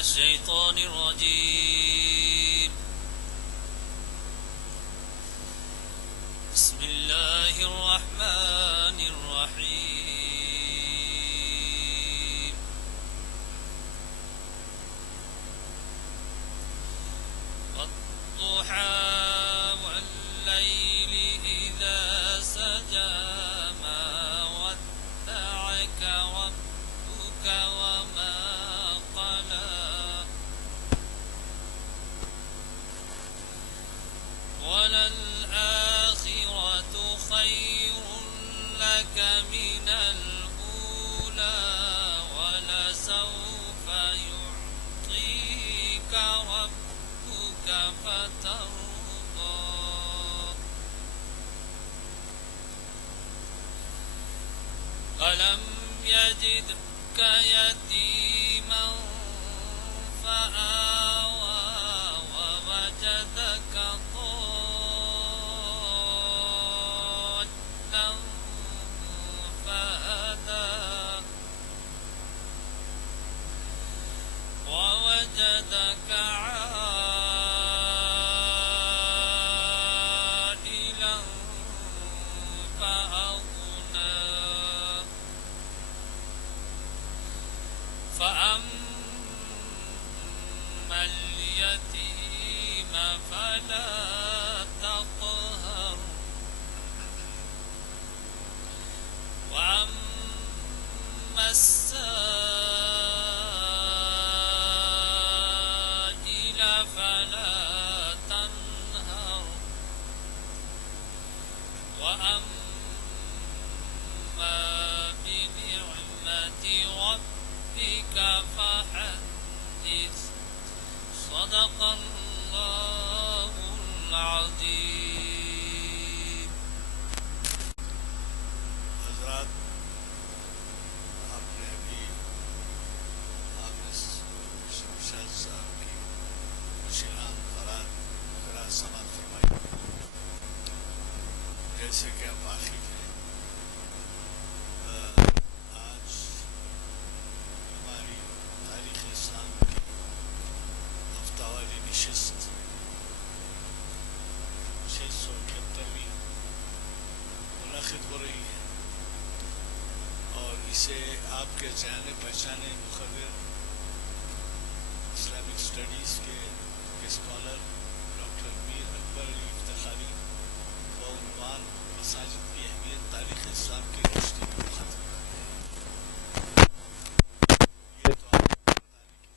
الشيطان الرجيم. بسم الله الرحمن الرحيم. والضحى والليل إذا سجى ما ودعك ربك وما قلى وللآخرة خير لك من الأولى ولسوف يعطيك ربك فترضى. ألم يجدك يتيما فآوى ووجدك ضالا فهدى ووجدك عائلا فأغنى فأما اليتيم فلا تقهر وأما السائل فلا تنهر وأما بنعمة ربك فحدث. صدق الله العظيم. حضرات، آپ نے ابھی حافظ شمشاد صاحب کی شیران قرآن سماعت فرمائی. جیسے کہ آپ واقف ہیں، آج ہماری تاریخ اسلام کی ہفتہ واری نشست 671ویں منعقد ہو رہی ہے، اور اسے آپ کے جانے پہچانے مخبر اسلامک اسٹڈیز کے اسکالر ڈاکٹر میر اکبر علی افتخاری بعنوان مساجد کی اہمیت تاریخ اسلام کی روشنی میں مخاطب کر رہے ہیں. یہ تو آپ کو بتانے کی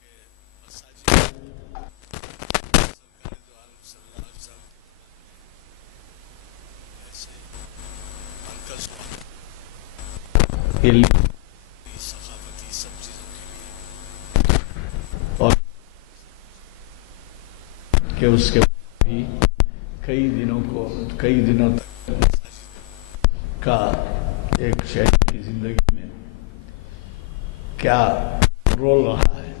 کہ مساجد سرکار دو عالم صلی اللہ علیہ وسلم ایسے مرکز ثقافتی سب چیزوں کے لیے، اور کہ اس کے بھی کئی دنوں تک کا ایک شہری کی زندگی میں کیا رول رہا ہے.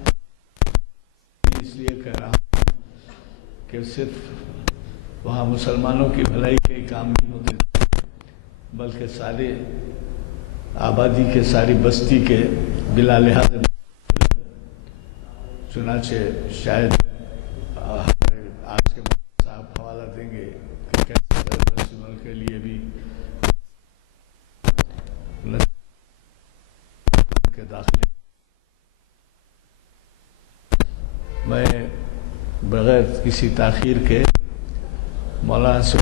اس لیے کہہ رہا ہوں کہ صرف وہاں مسلمانوں کی بھلائی کے کام نہیں ہوتے، بلکہ سارے آبادی کے ساری بستی کے بلا لحاظ. چنانچہ شاید آج کے صاحب حوالہ دیں گے کہ کیسے رسول کے لیے بھی کے داخلے. میں بغیر کسی تاخیر کے مولانا سے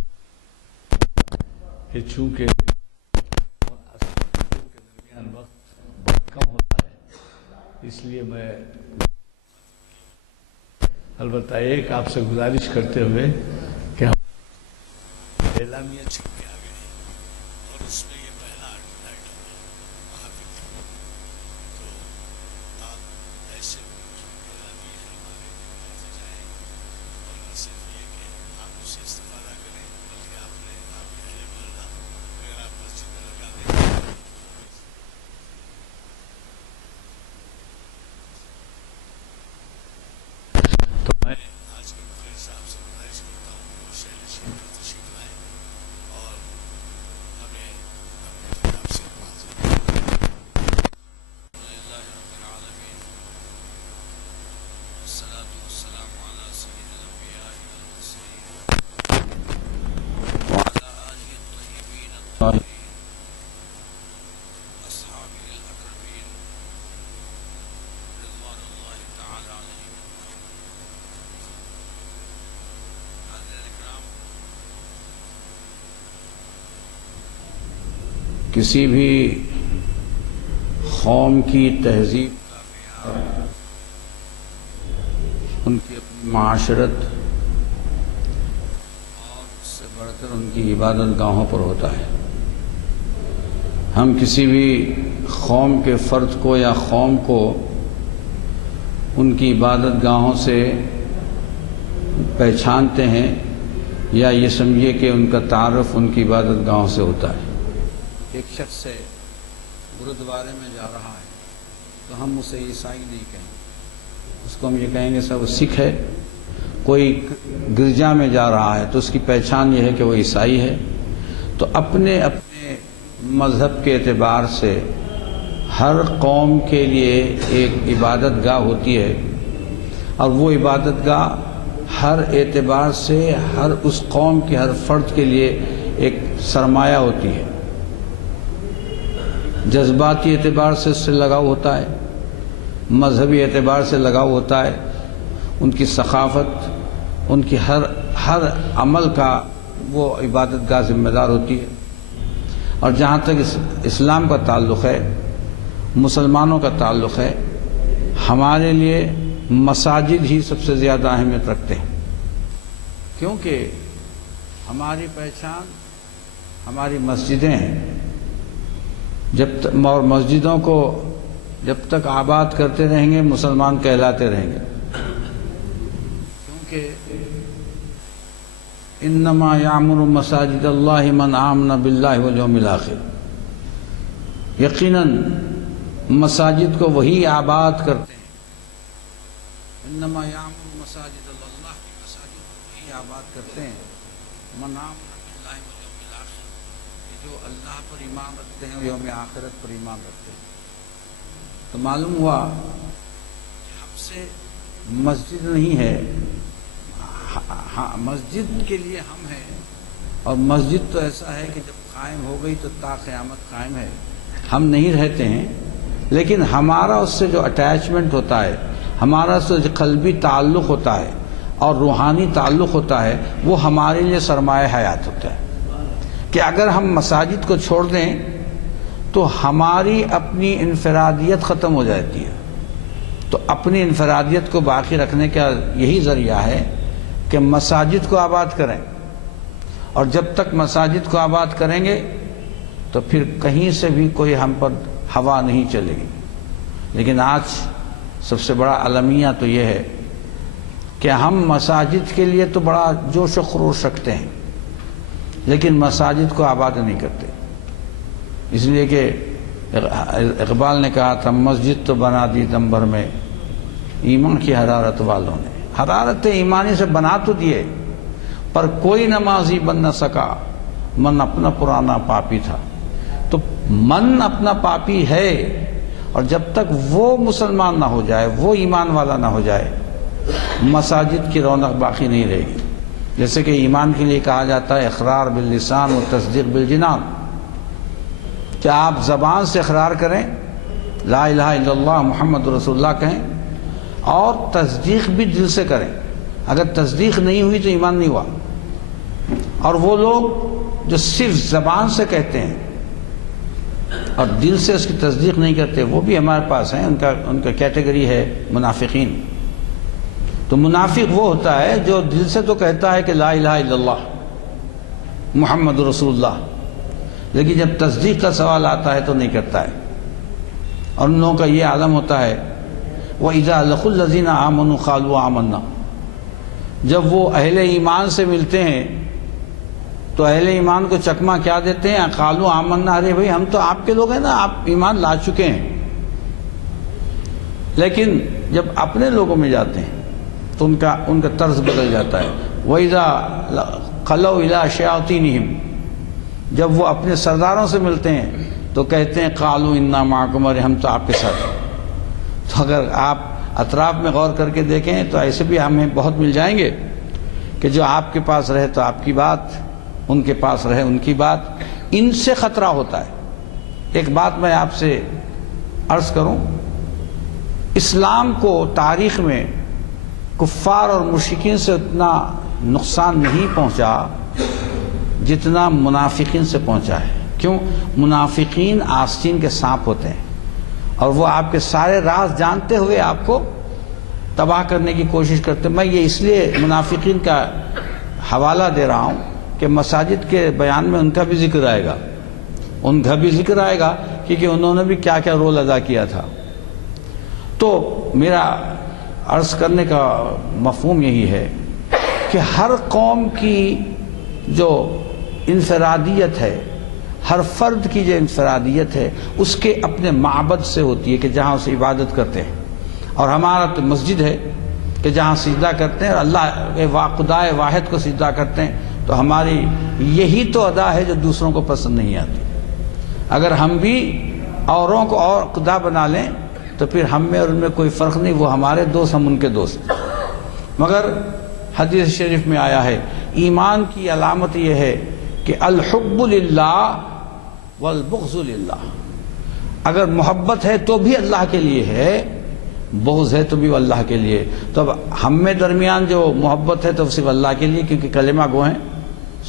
کہ چونکہ درمیان وقت بہت کم ہوتا ہے، اس لیے میں البتہ ایک آپ سے گزارش کرتے ہوئے کہ ہم اعلامیہ چھپ کے آ گئے ہیں، اور اس میں یہ پہلا آئٹم ہے محافظ. تو آپ ایسے اعلامیہ ہمارے لیتے جائیں، اور نہ صرف یہ کہ آپ اس سے استفادہ کریں، بلکہ آپ کے اہل محلہ اگر آپ مسجد میں لگا دیں. تو میں آج کے مخرج صاحب سے گزارش کرتا ہوں کہ وہ شہر شریف پر تشریف لائیں اور ہمیں کسی بھی قوم کی تہذیب کا معیار ان کی اپنی معاشرت اور اس سے بڑھ کر ان کی عبادت گاہوں پر ہوتا ہے۔ ہم کسی بھی قوم کے فرد کو یا قوم کو ان کی عبادت گاہوں سے پہچانتے ہیں یا یہ سمجھیے کہ ان کا تعارف ان کی عبادت گاہوں سے ہوتا ہے۔ ایک شخص سے گرودوارے میں جا رہا ہے تو ہم اسے عیسائی نہیں کہیں گے، اس کو ہم یہ کہیں گے سب سکھ ہے۔ کوئی گرجا میں جا رہا ہے تو اس کی پہچان یہ ہے کہ وہ عیسائی ہے۔ تو اپنے اپنے مذہب کے اعتبار سے ہر قوم کے لیے ایک عبادت گاہ ہوتی ہے، اور وہ عبادت گاہ ہر اعتبار سے ہر اس قوم کے ہر فرد کے لیے ایک سرمایہ ہوتی ہے۔ جذباتی اعتبار سے اس سے لگاؤ ہوتا ہے، مذہبی اعتبار سے لگاؤ ہوتا ہے، ان کی ثقافت، ان کی ہر عمل کا وہ عبادت گاہ ذمہ دار ہوتی ہے۔ اور جہاں تک اسلام کا تعلق ہے، مسلمانوں کا تعلق ہے، ہمارے لیے مساجد ہی سب سے زیادہ اہمیت رکھتے ہیں، کیونکہ ہماری پہچان ہماری مسجدیں ہیں۔ اور مسجدوں کو جب تک آباد کرتے رہیں گے مسلمان کہلاتے رہیں گے، کیونکہ انما یعمر مساجد اللہ من آمن باللہ والیوم الآخر، یقیناً مساجد کو وہی آباد کرتے ہیں۔ انما یعمر مساجد اللہ، مساجد کو وہی آباد کرتے ہیں من آمن باللہ والیوم الآخر، جو اللہ پر ایمان رکھتے ہیں، یوم آخرت پر ایمان رکھتے ہیں۔ تو معلوم ہوا کہ ہم سے مسجد نہیں ہے، مسجد کے لیے ہم ہیں، اور مسجد تو ایسا ہے کہ جب قائم ہو گئی تو تا قیامت قائم ہے۔ ہم نہیں رہتے ہیں، لیکن ہمارا اس سے جو اٹیچمنٹ ہوتا ہے، ہمارا اس سے جو قلبی تعلق ہوتا ہے اور روحانی تعلق ہوتا ہے، وہ ہمارے لیے سرمایہ حیات ہوتا ہے۔ کہ اگر ہم مساجد کو چھوڑ دیں تو ہماری اپنی انفرادیت ختم ہو جاتی ہے۔ تو اپنی انفرادیت کو باقی رکھنے کا یہی ذریعہ ہے کہ مساجد کو آباد کریں، اور جب تک مساجد کو آباد کریں گے تو پھر کہیں سے بھی کوئی ہم پر ہوا نہیں چلے گی۔ لیکن آج سب سے بڑا المیہ تو یہ ہے کہ ہم مساجد کے لیے تو بڑا جوش و خروش رکھتے ہیں، لیکن مساجد کو آباد نہیں کرتے۔ اس لیے کہ اقبال نے کہا تھا، مسجد تو بنا دی دمبر میں ایمان کی حرارت والوں نے۔ حرارت ایمانی سے بنا تو دیے، پر کوئی نمازی بن نہ سکا، من اپنا پرانا پاپی تھا۔ تو من اپنا پاپی ہے، اور جب تک وہ مسلمان نہ ہو جائے، وہ ایمان والا نہ ہو جائے، مساجد کی رونق باقی نہیں رہے گی۔ جیسے کہ ایمان کے لیے کہا جاتا ہے اقرار باللسان و تصدیق بالجنان، کہ آپ زبان سے اقرار کریں، لا الہ الا اللہ محمد رسول اللہ کہیں، اور تصدیق بھی دل سے کریں۔ اگر تصدیق نہیں ہوئی تو ایمان نہیں ہوا۔ اور وہ لوگ جو صرف زبان سے کہتے ہیں اور دل سے اس کی تصدیق نہیں کرتے، وہ بھی ہمارے پاس ہیں، ان کا کیٹیگری ہے منافقین۔ تو منافق وہ ہوتا ہے جو دل سے تو کہتا ہے کہ لا الہ الا اللہ محمد رسول اللہ، لیکن جب تصدیق کا سوال آتا ہے تو نہیں کرتا ہے۔ اور ان لوگوں کا یہ عالم ہوتا ہے، وَإِذَا لَقُوا الَّذِينَ آمَنُوا قَالُوا آمَنَّا، جب وہ اہل ایمان سے ملتے ہیں تو اہل ایمان کو چکمہ کیا دیتے ہیں؟ قالوا آمنا، ارے بھائی ہم تو آپ کے لوگ ہیں نا، آپ ایمان لا چکے ہیں۔ لیکن جب اپنے لوگوں میں جاتے ہیں تو ان کا طرز بدل جاتا ہے۔ وَإِذَا خَلَوْا إِلَىٰ شَيَاطِينِهِمْ، جب وہ اپنے سرداروں سے ملتے ہیں تو کہتے ہیں قَالُوا إِنَّا مَعَكُمْ، ارے ہم تو آپ کے ساتھ ہیں۔ تو اگر آپ اطراف میں غور کر کے دیکھیں تو ایسے بھی ہمیں بہت مل جائیں گے کہ جو آپ کے پاس رہے تو آپ کی بات، ان کے پاس رہے ان کی بات۔ ان سے خطرہ ہوتا ہے۔ ایک بات میں آپ سے عرض کروں، اسلام کو تاریخ میں کفار اور مشرکین سے اتنا نقصان نہیں پہنچا جتنا منافقین سے پہنچا ہے۔ کیوں؟ منافقین آستین کے سانپ ہوتے ہیں اور وہ آپ کے سارے راز جانتے ہوئے آپ کو تباہ کرنے کی کوشش کرتے ہیں۔ میں یہ اس لیے منافقین کا حوالہ دے رہا ہوں کہ مساجد کے بیان میں ان کا بھی ذکر آئے گا، ان کا بھی ذکر آئے گا کیونکہ انہوں نے بھی کیا کیا رول ادا کیا تھا۔ تو میرا عرض کرنے کا مفہوم یہی ہے کہ ہر قوم کی جو انفرادیت ہے، ہر فرد کی جو انفرادیت ہے، اس کے اپنے معبد سے ہوتی ہے کہ جہاں اسے عبادت کرتے ہیں، اور ہمارا تو مسجد ہے کہ جہاں سجدہ کرتے ہیں اور اللہ کے خدائے واحد کو سجدہ کرتے ہیں۔ تو ہماری یہی تو ادا ہے جو دوسروں کو پسند نہیں آتی۔ اگر ہم بھی اوروں کو اور خدا بنا لیں تو پھر ہم میں اور ان میں کوئی فرق نہیں، وہ ہمارے دوست، ہم ان کے دوست۔ مگر حدیث شریف میں آیا ہے ایمان کی علامت یہ ہے کہ الحب للہ والبغض للہ، اگر محبت ہے تو بھی اللہ کے لیے ہے، بغض ہے تو بھی اللہ کے لیے۔ تو اب ہم میں درمیان جو محبت ہے تو صرف اللہ کے لیے، کیونکہ کلمہ گو ہیں،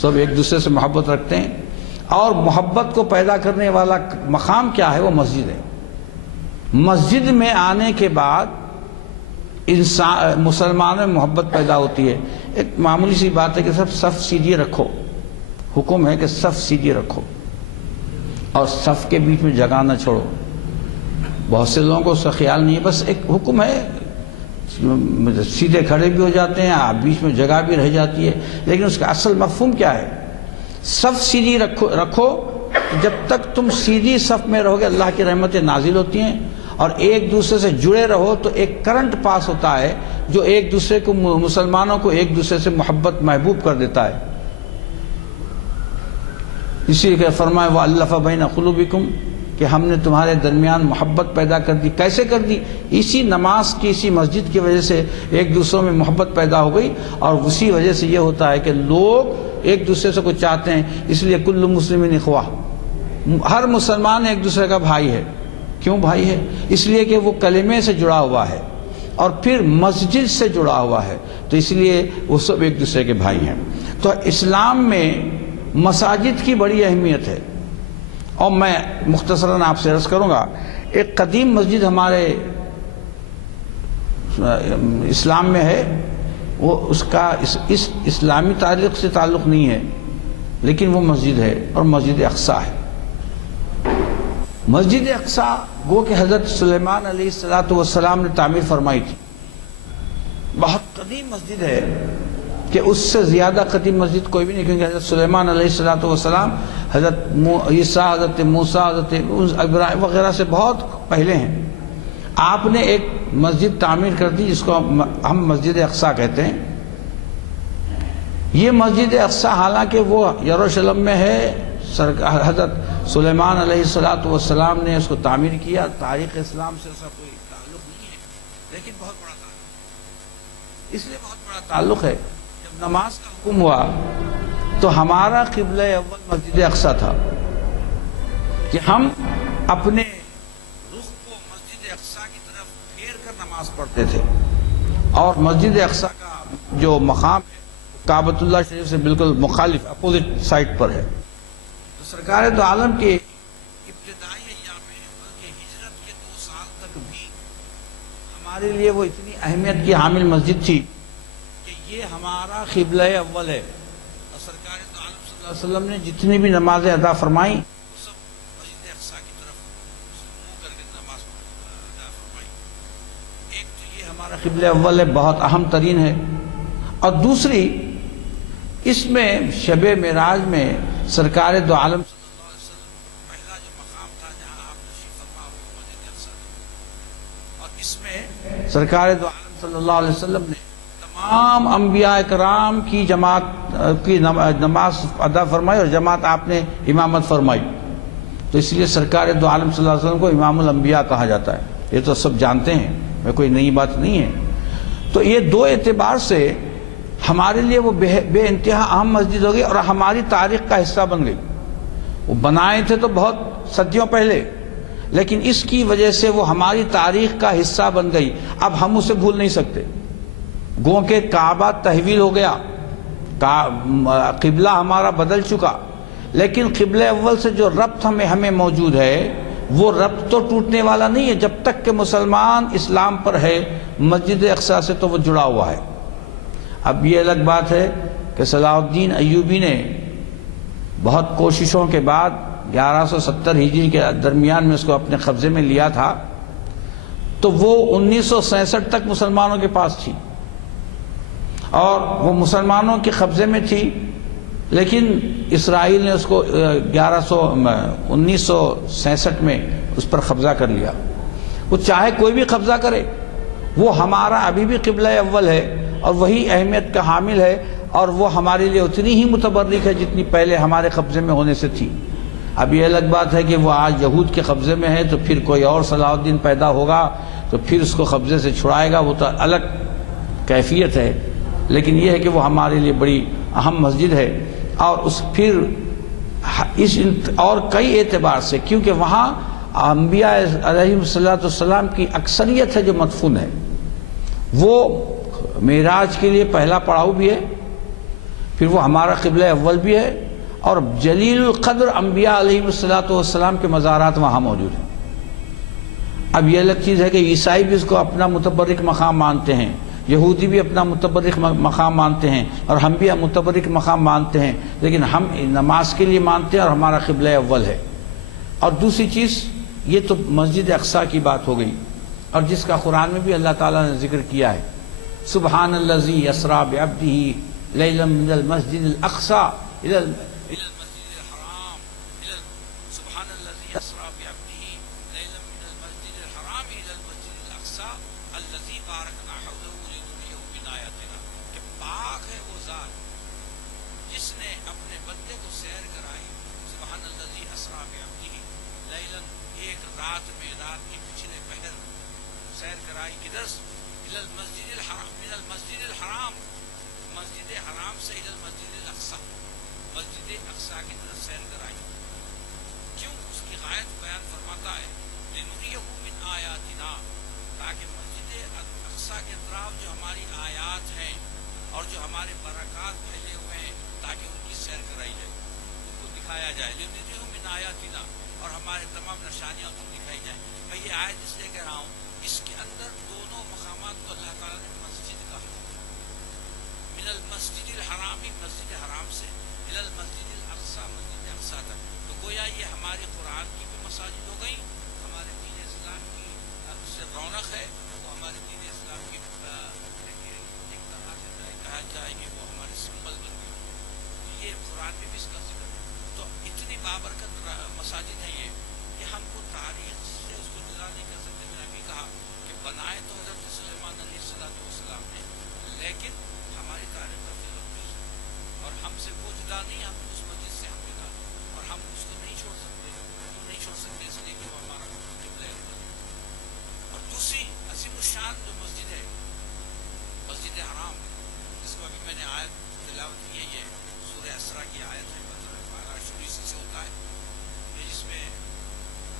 سب ایک دوسرے سے محبت رکھتے ہیں، اور محبت کو پیدا کرنے والا مقام کیا ہے؟ وہ مسجد ہے۔ مسجد میں آنے کے بعد انسان مسلمانوں میں محبت پیدا ہوتی ہے۔ ایک معمولی سی بات ہے کہ سب صف سیدھی رکھو، حکم ہے کہ صف سیدھی رکھو اور صف کے بیچ میں جگہ نہ چھوڑو۔ بہت سے لوگوں کو اس کا خیال نہیں ہے، بس ایک حکم ہے، سیدھے کھڑے بھی ہو جاتے ہیں، بیچ میں جگہ بھی رہ جاتی ہے، لیکن اس کا اصل مفہوم کیا ہے؟ صف سیدھی رکھو، جب تک تم سیدھی صف میں رہو گے اللہ کی رحمتیں نازل ہوتی ہیں، اور ایک دوسرے سے جڑے رہو تو ایک کرنٹ پاس ہوتا ہے جو ایک دوسرے کو، مسلمانوں کو ایک دوسرے سے محبت محبوب کر دیتا ہے۔ اسی لیے فرمایا وَأَلَّفَ بَيْنَ قُلُوبِكُمْ، کہ ہم نے تمہارے درمیان محبت پیدا کر دی۔ کیسے کر دی؟ اسی نماز کی، اسی مسجد کی وجہ سے ایک دوسروں میں محبت پیدا ہو گئی، اور اسی وجہ سے یہ ہوتا ہے کہ لوگ ایک دوسرے سے کچھ چاہتے ہیں۔ اس لیے کل مسلم اخوہ، ہر مسلمان ایک دوسرے کا بھائی ہے۔ کیوں بھائی ہے؟ اس لیے کہ وہ کلمے سے جڑا ہوا ہے اور پھر مسجد سے جڑا ہوا ہے، تو اس لیے وہ سب ایک دوسرے کے بھائی ہیں۔ تو اسلام میں مساجد کی بڑی اہمیت ہے، اور میں مختصراً آپ سے عرض کروں گا۔ ایک قدیم مسجد ہمارے اسلام میں ہے، وہ اس کا اس اسلامی تاریخ سے تعلق نہیں ہے، لیکن وہ مسجد ہے، اور مسجد اقصیٰ ہے۔ مسجد اقصیٰ گو کہ حضرت سلیمان علیہ السلام نے تعمیر فرمائی تھی، بہت قدیم مسجد ہے کہ اس سے زیادہ قدیم مسجد کوئی بھی نہیں، کیونکہ حضرت سلیمان علیہ السلام حضرت عیسیٰ، حضرت موسیٰ، حضرت ابراہیم وغیرہ سے بہت پہلے ہیں۔ آپ نے ایک مسجد تعمیر کر دی جس کو ہم مسجد اقصیٰ کہتے ہیں۔ یہ مسجد اقصیٰ حالانکہ وہ یروشلم میں ہے، حضرت سلیمان علیہ السلام نے اس کو تعمیر کیا، تاریخ اسلام سے اس کا کوئی تعلق نہیں ہے، لیکن بہت بڑا تعلق، اس لیے بہت بڑا تعلق ہے۔ جب نماز کا حکم ہوا تو ہمارا قبلہ اول مسجد اقصیٰ تھا کہ ہم اپنے رخ کو مسجد اقصیٰ کی طرف پھیر کر نماز پڑھتے تھے، اور مسجد اقصیٰ کا جو مقام ہے کعبۃ اللہ شریف سے بالکل مخالف اپوزٹ سائڈ پر ہے۔ تو سرکار دو عالم کے ابتدائی ایام میں، بلکہ ہجرت کے 2 سال تک بھی ہمارے لیے وہ اتنی اہمیت کی حامل مسجد تھی کہ یہ ہمارا قبلہ اول ہے، اور سرکار دو عالم صلی اللہ علیہ وسلم نے جتنی بھی نمازیں ادا فرمائیں وہ سب مسجد اقصیٰ کی طرف منہ کر کے نماز ادا فرمائی۔ ایک تو یہ ہمارا قبلہ اول ہے، بہت اہم ترین ہے، اور دوسری اس میں شب معراج میں سرکار دو عالم صلی اللہ علیہ وسلم پہلا جو مقام تھا جہاں آپ تشریف فرما وہ مسجد اقصیٰ تھا، اور اس میں سرکار دو عالم صلی اللہ علیہ وسلم نے تمام انبیاء کرام کی جماعت کی نماز ادا فرمائی، اور جماعت آپ نے امامت فرمائی۔ تو اس لیے سرکار دو عالم صلی اللہ علیہ وسلم کو امام الانبیاء کہا جاتا ہے، یہ تو سب جانتے ہیں، میں کوئی نئی بات نہیں ہے۔ تو یہ دو اعتبار سے ہمارے لیے وہ بے انتہا اہم مسجد ہو گئی، اور ہماری تاریخ کا حصہ بن گئی۔ وہ بنائے تھے تو بہت صدیوں پہلے، لیکن اس کی وجہ سے وہ ہماری تاریخ کا حصہ بن گئی، اب ہم اسے بھول نہیں سکتے۔ گو کہ کعبہ تحویل ہو گیا، قبلہ ہمارا بدل چکا، لیکن قبلہ اول سے جو ربط ہمیں موجود ہے وہ ربط تو ٹوٹنے والا نہیں ہے. جب تک کہ مسلمان اسلام پر ہے مسجد اقصی سے تو وہ جڑا ہوا ہے. اب یہ الگ بات ہے کہ صلاح الدین ایوبی نے بہت کوششوں کے بعد 1170 ہجری کے درمیان میں اس کو اپنے قبضے میں لیا تھا، تو وہ 1967 تک مسلمانوں کے پاس تھی اور وہ مسلمانوں کے قبضے میں تھی، لیکن اسرائیل نے اس کو 1967 میں اس پر قبضہ کر لیا. وہ چاہے کوئی بھی قبضہ کرے، وہ ہمارا ابھی بھی قبلہ اول ہے اور وہی اہمیت کا حامل ہے، اور وہ ہمارے لیے اتنی ہی متبرک ہے جتنی پہلے ہمارے قبضے میں ہونے سے تھی. اب یہ الگ بات ہے کہ وہ آج یہود کے قبضے میں ہے، تو پھر کوئی اور صلاح الدین پیدا ہوگا تو پھر اس کو قبضے سے چھڑائے گا، وہ تو الگ کیفیت ہے. لیکن یہ ہے کہ وہ ہمارے لیے بڑی اہم مسجد ہے، اور اور کئی اعتبار سے، کیونکہ وہاں انبیاء علیہ السلام کی اکثریت ہے جو مدفون ہے. وہ معراج کے لیے پہلا پڑاؤ بھی ہے، پھر وہ ہمارا قبلہ اول بھی ہے، اور جلیل القدر انبیاء علیہ السلام کے مزارات وہاں موجود ہیں. اب یہ الگ چیز ہے کہ عیسائی بھی اس کو اپنا متبرک مقام مانتے ہیں، یہودی بھی اپنا متبرک مقام مانتے ہیں، اور ہم بھی متبرک مقام مانتے ہیں، لیکن ہم نماز کے لیے مانتے ہیں اور ہمارا قبلہ اول ہے. اور دوسری چیز یہ تو مسجد اقصی کی بات ہو گئی، اور جس کا قرآن میں بھی اللہ تعالیٰ نے ذکر کیا ہے، سبحان الذی اسریٰ بعبدہ لیلا من المسجد الاقصی الى المسجد الحرام سبحان الذی اسریٰ بعبدہ لیلا من المسجد الحرام الى المسجد الاقصی الذی بارکنا حولہ لنریہ من آیاتنا. کہ پاک ہے وہ ذات جس نے اپنے بندے کو سیر کرائی. سبحان الذی اسریٰ بعبدہ لیلا، ایک رات میں، رات کے پچھلے پہر سیر کرائی کدھر؟ الى المسجد الحرام، من المسجد الحرام، مسجد حرام سے الى المسجد الاقصی، مسجد اقصی کی طرف سیر کرائی. کیوں؟ اس کی غایت بیان فرماتا ہے لنریہ من آیاتنا، تاکہ مسجد اقصی کے اطراف جو ہماری آیات ہیں اور جو ہمارے برکات پھیلے ہوئے ہیں، تاکہ ان کی سیر کرائی جائے، ان کو دکھایا جائے. لنریہ من آیاتنا، اور ہمارے تمام نشانیاں ان کو دکھائی جائیں. میں یہ آیت اس لیے کہہ رہا ہوں، اس کے اندر دونوں مقامات کو اللہ تعالیٰ نے مسجد کہا. من المسجد الحرامی، مسجد حرام سے، الى المسجد الاقصی، مسجد اقصی تک. تو گویا یہ ہماری قرآن کی بھی مساجد ہو گئی، ہمارے دین اسلام کی سے رونق ہے، وہ ہمارے دین اسلام کی ایک طرح سے کہا جائے کہ وہ ہمارے سمبل بن گئی. یہ قرآن میں بھی اس کا ذکر ہے. تو اتنی بابرکت مساجد ہیں یہ کہ ہم کو تاریخ سے اس کو جدا نہیں کر سکتے. میں نے ابھی کہا کہ بنائے تو حضرت سلیمان علیہ السلام نے، لیکن ہماری تاریخ کا پھر اور ہم سے وہ جدا نہیں، ہم اس مسجد سے ہم جدا، اور ہم اس کو نہیں چھوڑ سکتے. ہم نہیں چھوڑ سکتے اس لیے کہ وہ ہمارا قبلہ اول ہے. اور دوسری عظیم الشان جو مسجد ہے، مسجد حرام، جس کو ابھی میں نے آیت تلاوت کی ہے، یہ سورہ اسراء کی آیت ہے، پارہ شروع اسی سے ہوتا ہے، جس میں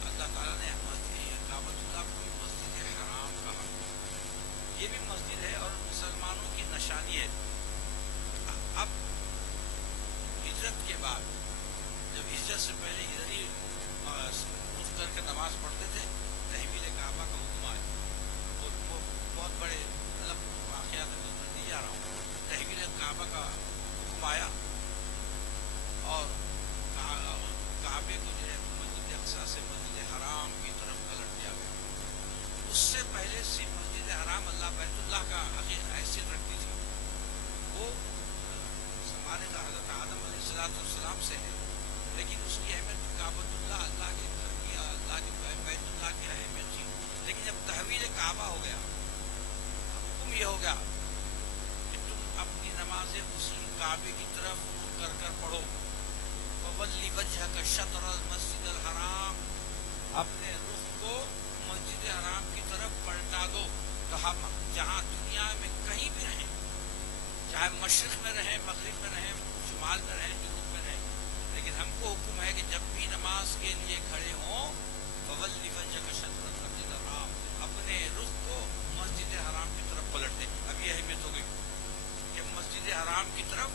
اللہ تعالیٰ نے کعبۃ اللہ کو مسجد حرام کہا. یہ بھی مسجد ہے اور مسلمانوں کی نشانی ہے. اب ہجرت کے بعد، جب ہجرت سے پہلے ادھر ہی رخ کر کے نماز پڑھتے تھے، تحویل کعبہ کا حکم آیا. وہ بہت بڑے مطلب واقعات میں نہیں جا رہا ہوں. تحویل کعبہ کا حکم آیا اور کعبے کو جو ہے مسجد اقصی سے مسجد حرام کی طرف پلٹ دیا گیا. اس سے پہلے صرف مسجد حرام اللہ بیت اللہ کا حیثیت رکھتی تھی. وہ ہمارے حضرت آدم علیہ السلام سے ہے، لیکن اس کی اہمیت کعبۃ اللہ، اللہ کے گھر کی، اللہ کے بیت اللہ کی اہمیت تھی. لیکن جب تحویل کعبہ ہو گیا، حکم یہ ہو گیا کہ تم اپنی نمازیں اسی کعبے کی طرف رخ کر پڑھو. وَوَلِّ وَجْهَكَ شَطْرَ الْمَسْجِدِ الْحَرَامِ، اپنے رخ کو مسجد حرام کی طرف پلٹا دو. تو ہم جہاں دنیا میں کہیں بھی رہیں، چاہے مشرق میں رہیں، مغرب میں رہیں، شمال میں رہیں، جنوب میں رہیں، لیکن ہم کو حکم ہے کہ جب بھی نماز کے لیے کھڑے ہوں، وَوَلِّ وَجْهَكَ شَطْرَ الْمَسْجِدِ الْحَرَامِ، اپنے رخ کو مسجد حرام کی طرف پلٹ دیں. اب یہ اہمیت ہو گئی کہ مسجد حرام کی طرف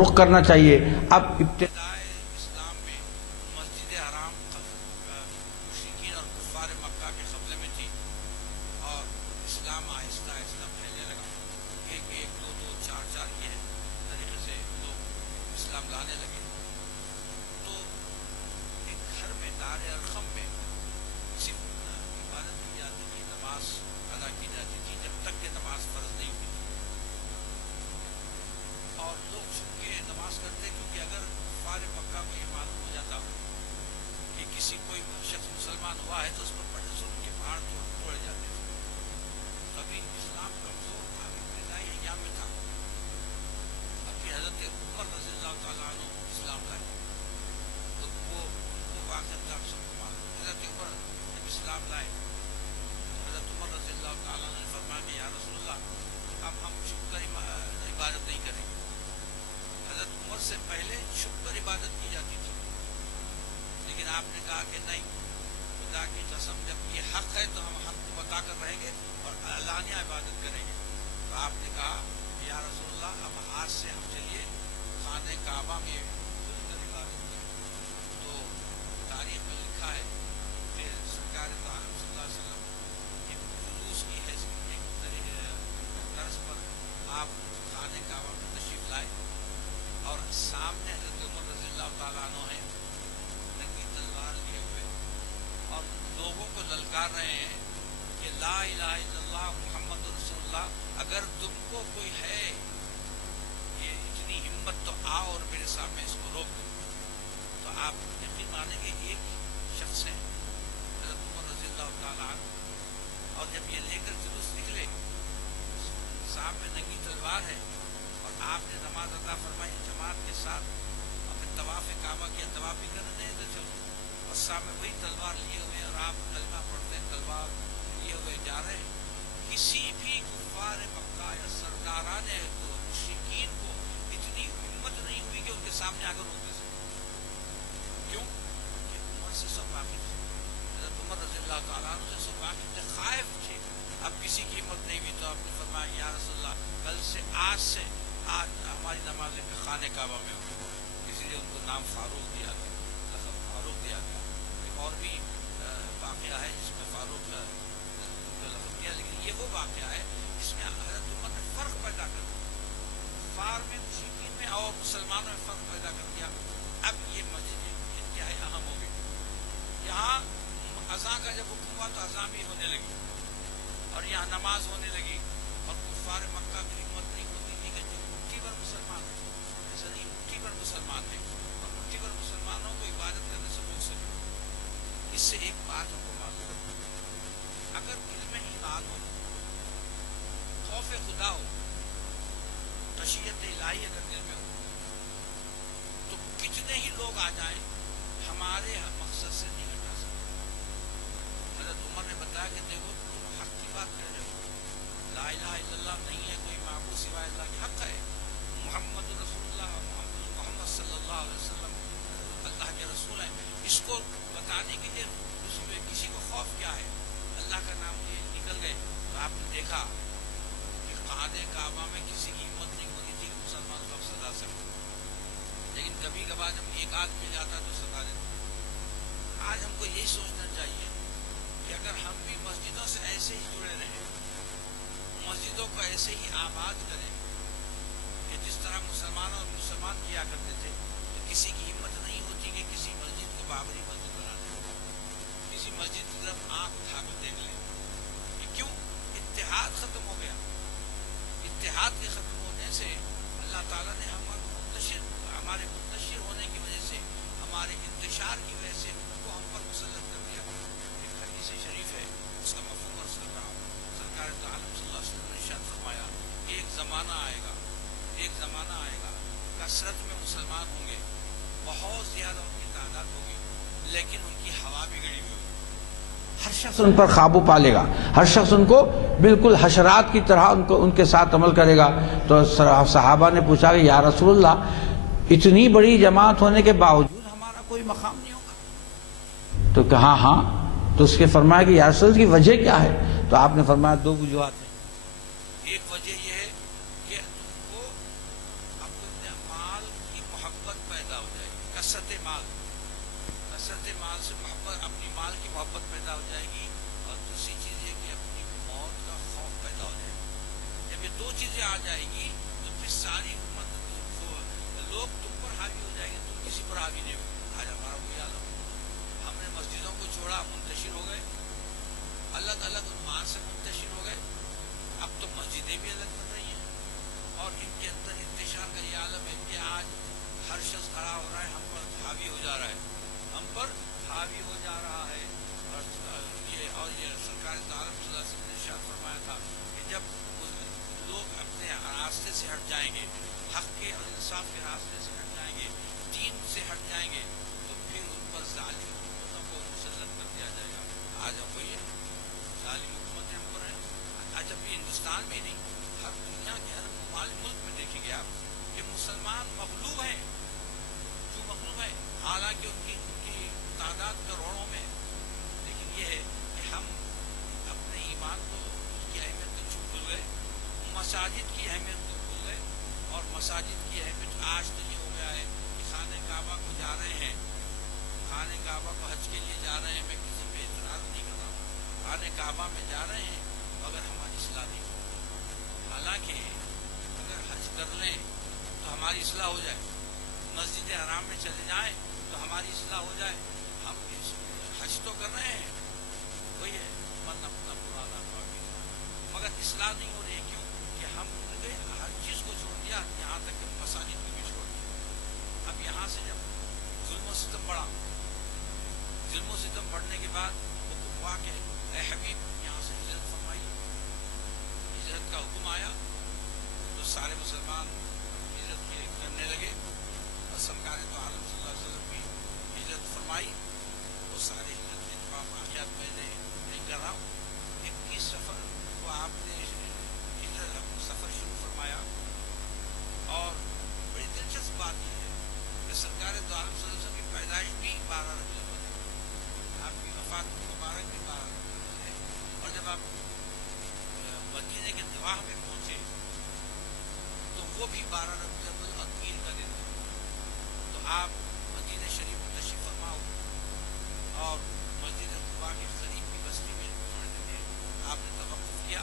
رخ کرنا چاہیے. اب ابتدائے اسلام بلانے لگے تو ایک گھر میں دار ارقم میں صرف عبادت کی جاتی تھی، نماز ادا کی جاتی تھی جب تک کہ نماز فرض نہیں ہوئی تھی، اور لوگ چھپ کے نماز کرتے کیونکہ اگر کفار مکہ کو یہ معلوم ہو جاتا کہ کسی کوئی شخص مسلمان ہوا ہے تو اس پر بڑے ظلم کے پہاڑ توڑے جاتے تھے۔ ابھی اسلام کمزور تھا، ابتدائی ایام میں تھا، ابھی حضرت عمر رضی اللہ تعالیٰ عنہ اسلام لائے تو وہ واقعہ کا سب کو معلوم۔ حضرت عمر جب اسلام لائے حضرت عمر رضی اللہ تعالیٰ عنہ نے فرمایا کہ یا رسول اللہ اب ہم چھپ کر عبادت نہیں کریں گے۔ حضرت عمر سے پہلے چھپ کر عبادت کی جاتی تھی، لیکن آپ نے کہا کہ نہیں، خدا کی قسم جب یہ حق ہے تو ہم حق کو بتا کر رہیں گے اور اعلانیہ عبادت کریں گے۔ تو آپ نے کہا کہ یا رسول اللہ اب آج سے ہم چلیے خانہ کعبہ میں کھل کر عبادت کریں۔ تو تاریخ میں لکھا ہے کہ سرکار دو عالم صلی اللہ علیہ وسلم ایک جلوس کی حیثیت ایک طرز پر آپ خانہ کعبہ میں تشریف لائے اور سامنے حضرت عمر رضی اللہ تعالیٰ عنہ ہیں ننگی تلوار لیے ہوئے اور لوگوں کو للکار رہے ہیں کہ لا الہ الا اللہ محمد رسول اللہ، اگر تم کو کوئی ہے یہ اتنی ہمت تو آؤ اور میرے سامنے اس کو روک دو۔ تو آپ یقین مانیں گے ایک شخص ہیں حضرت عمر رضی اللہ تعالیٰ عنہ، اور جب یہ لے کر جلوس نکلے سامنے ننگی تلوار ہے اور آپ نے نماز ادا فرمائی جماعت کے ساتھ، اپنے طواف کعبہ کیا، طواف بھی کرنے تو چلو، اور سامنے وہی تلوار لیے ہوئے اور آپ کلمہ پڑھتے ہیں تلوار لیے ہوئے جا رہے ہیں۔ کسی بھی کفار مکہ یا سرداران مشرکین کو اتنی ہمت نہیں ہوئی کہ ان کے سامنے آ کر روکتے تھے۔ کیوں؟ کہ عمر سے سب واقف تھے، حضرت عمر رضی اللہ تعالیٰ عنہ سے سب واقف تھے، خائف تھے۔ اب کسی کی ہمت نہیں ہوئی تو آپ نے فرمایا یا رسول اللہ کل سے آج ہماری نماز خانہ کعبہ میں ہو، اسی لیے ان کو نام فاروق دیا گیا، لقب فاروق دیا گیا۔ ایک اور بھی واقعہ ہے جس میں فاروق کا لقب دیا، لیکن یہ وہ واقعہ ہے جس میں حضرت عمر نے فرق پیدا کر دیا، کفار میں مشرکین میں اور مسلمانوں میں فرق پیدا کر دیا۔ اب یہ مسجد انتہائی اہم ہو گئی، یہاں اذان کا جب حکم ہوا تو اذان بھی ہونے لگی اور یہاں نماز ہونے لگی، اور کفار مکہ کی ہمت نہیں ہوتی تھی کہ جو مٹھی بھر مسلمان ہیں، ایسا نہیں مٹھی بھر مسلمان ہیں اور مٹھی بھر مسلمانوں کو عبادت کرنے سے روک سکے۔ اس سے ایک بات ہم کو معلوم ہے، اگر دل میں ایمان ہو، خوف خدا ہو، خشیت الہی اگر دل میں ہو تو کتنے ہی لوگ آ جائیں ہمارے مقصد سے نہیں ہٹا سکتے۔ حضرت عمر نے بتایا کہ دیکھو تم حق کی بات کہہ رہے ہو، لا الہ الا اللہ نہیں ہے کوئی معبود سوائے اللہ کی، حق ہے، محمد رسول اللہ محمد صلی اللہ علیہ وسلم اللہ کے رسول ہیں، اس کو بتانے کے لیے کسی کو خوف کیا ہے، اللہ کا نام لیے نکل گئے۔ تو آپ نے دیکھا کہ خانہ کعبہ میں کسی کی ہمت نہیں ہوتی تھی کہ مسلمان کو اب سزا سکے، لیکن کبھی کبھار جب ایک آدھ مل جاتا تو سزا دیتا۔ آج ہم کو یہی سوچنا چاہیے کہ اگر ہم بھی مسجدوں سے ایسے ہی جڑے رہیں، مسجدوں کو ایسے ہی آباد کریں کہ جس طرح مسلمان کیا کرتے تھے، تو کسی کی ہمت نہیں ہوتی کہ کسی مسجد کو بابری مسجد بنا دے، کسی مسجد کی طرف آنکھ اٹھا کر دیکھ لیں۔ یہ کیوں؟ اتحاد ختم ہو گیا۔ اتحاد کے ختم ہونے سے اللہ تعالیٰ نے ہمارے منتشر ہونے کی وجہ سے، ہمارے انتشار کی وجہ سے ان کو ہم پر مسلط کر دیا۔ ایک حدیث شریف ہے، اس کا مفہوم عرض کر رہا ہوں۔ سرکار دو عالم صلی اللہ علیہ وسلم نے ارشاد فرمایا کہ ایک زمانہ آئے گا کثرت میں مسلمان ہوں گے، بہت زیادہ ان کی تعداد ہوگی، لیکن ان کی ہوا بگڑی ہوئی ہوگی، ہر شخص ان پر قابو پا لے گا، ہر شخص ان کو بالکل حشرات کی طرح ان کے ساتھ عمل کرے گا۔ تو صحابہ نے پوچھا کہ یا رسول اللہ اتنی بڑی جماعت ہونے کے باوجود ہمارا کوئی مقام نہیں ہوگا؟ تو کہا ہاں۔ تو اس کے فرمایا کہ یا رسول اللہ کی وجہ کیا ہے؟ تو آپ نے فرمایا دو وجوہات ہیں۔ ایک وجہ یہ ہے کہ تم کو اپنے مال کی محبت پیدا ہو جائے گی، کثرت مال سے محبت، اپنی مال کی محبت پیدا ہو جائے گی، اور دوسری چیز یہ کہ اپنی موت کا خوف پیدا ہو جائے گا۔ جب یہ دو چیزیں آ جائے گی تو پھر ساری امت لوگ تم پر حاوی ہو بھی نہیں ہوگی. آج ہمارا وہی عالم. ہم نے مسجدوں کو چھوڑا, منتشر ہو گئے, الگ الگ عنوان سے منتشر ہو گئے. اب تو مسجدیں بھی الگ بن رہی ہیں اور ان کے اندر انتشار کا یہ عالم ہے کہ آج ہر شخص کھڑا ہو رہا ہے, ہم پر حاوی ہو جا رہا ہے, ہم پر حاوی ہو جا رہا ہے. اور یہ سرکار دو عالم صلی اللہ علیہ وسلم نے ارشاد فرمایا تھا کہ جب لوگ اپنے راستے سے ہٹ جائیں گے, حق کے اور انصاف کے راستے سے ہٹ جائیں گے, دین سے ہٹ جائیں گے, تو پھر ان پر ظالم حکومتوں کو مسلط کر دیا جائے گا. آج ہم وہی ہے, ظالم حکومتیں ہم پر ہیں. آج ابھی ہندوستان میں نہیں, ہر دنیا کے ہر ملک میں دیکھیں گے آپ کہ مسلمان مغلوب ہیں, جو مغلوب ہیں, حالانکہ ان کی تعداد کروڑوں میں. لیکن یہ ہے کہ ہم اپنے ایمان کو, کی اہمیت کو بھول گئے, مساجد کی اہمیت کو بھول گئے. اور مساجد کی اہمیت آج تو یہ ہو گیا ہے کہ خانہ کعبہ کو جا رہے ہیں, خانہ کعبہ کو حج کے لیے جا رہے ہیں, میں کسی پہ اعتراض نہیں کر رہا ہوں, خانہ کعبہ میں جا رہے ہیں مگر ہماری اصلاح نہیں ہوتی. حالانکہ اگر حج کر لیں تو ہماری اصلاح ہو جائے, مسجد حرام میں چلے جائیں تو ہماری اصلاح ہو جائے. ہم حج تو کر رہے ہیں, وہی ہے من اپنا پرانا پاکی, مگر اصلاح نہیں ہو رہی. کیوں کہ ہم نے ہر چیز کو چھوڑ دیا, یہاں تک کہ مساجد کو بھی چھوڑ دیا. اب یہاں سے جب ظلم و ستم بڑھا, ظلم و ستم بڑھنے کے بعد حکم ہوا کہ اے حبیب یہاں سے ہجرت فرمائی. ہجرت کا حکم آیا تو سارے مسلمان ہجرت کرنے لگے. اور سرکار دو عالم صلی اللہ علیہ وسلم بھی ہجرت فرمائی. وہ سارے ہجرت کے تمام واقعات میں نہیں کر رہا ہوں. 21 سفر کو آپ نے سفر شروع فرمایا. اور بڑی دلچسپ بات یہ ہے کہ سرکار دو عالم صلی اللہ علیہ وسلم کی پیدائش بھی 12 ربیع الاول ہے, آپ کی وفات مبارک بھی 12 ربیع الاول ہے. اور جب آپ مدینے کے دواہ میں پہنچے تو وہ بھی 12 ربیع الاول اور 3 کا دن تھا. تو آپ مدینہ شریف میں تشریف فرما ہو اور مسجد قباء کے قریب کی بستی میں آپ نے توقف کیا.